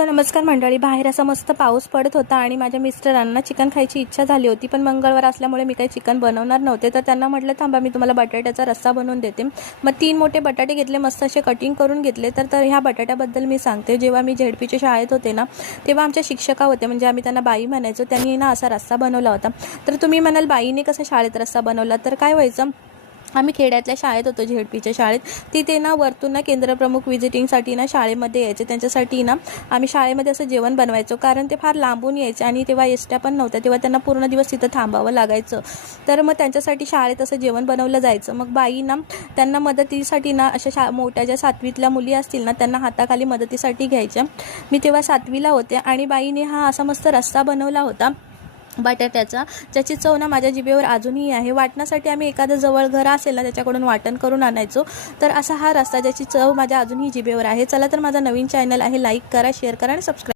तर नमस्कार मंडळी. बाहेर असा मस्त पाऊस पडत होता आणि माझ्या मिस्टरांना चिकन खायची इच्छा झाली होती पण मंगळवार असल्यामुळे मी काही चिकन बनवणार नव्हते. तर त्यांना म्हटलं थांबा मी तुम्हाला बटाट्याचा रस्सा बनवून देते. मग तीन मोठे बटाटे घेतले मस्त असे कटिंग करून घेतले. तर तर ह्या बटाट्याबद्दल मी सांगते. जेव्हा मी झेडपीच्या शाळेत होते ना तेव्हा आमच्या शिक्षका होते म्हणजे आम्ही त्यांना बाई म्हणायचो. त्यांनी ना असा रस्सा बनवला होता. तर तुम्ही म्हणाल बाईने कसा शाळेत रस्सा बनवला? तर काय व्हायचं आम्ही खेड्यातल्या शाळेत होतो झेडपीच्या शाळेत. तिथे ना वरतून ना केंद्रप्रमुख व्हिजिटिंगसाठी ना शाळेमध्ये यायचे. त्यांच्यासाठी ना आम्ही शाळेमध्ये असं जेवण बनवायचो. कारण ते फार लांबून यायचे आणि तेव्हा एसट्या पण नव्हत्या. तेव्हा त्यांना पूर्ण दिवस तिथं थांबावं लागायचं. तर मग त्यांच्यासाठी शाळेत असं जेवण बनवलं जायचं. मग बाई ना त्यांना मदतीसाठी ना अशा शा मोठ्या ज्या सातवीतल्या मुली असतील ना त्यांना हाताखाली मदतीसाठी घ्यायच्या. मी तेव्हा सातवीला होते आणि बाईने हा असा मस्त रस्ता बनवला होता. बटाट्याचा ज्याची चव ना माझ्या जिभेवर अजूनही आहे. वाटण्यासाठी आम्ही एखादं जवळ घर असेल ना त्याच्याकडून वाटण करून आणायचो. तर असा हा रस्ता ज्याची चव माझ्या अजूनही जिभेवर आहे. चला तर माझा नवीन चॅनल आहे. लाईक करा शेअर करा आणि सबस्क्राईब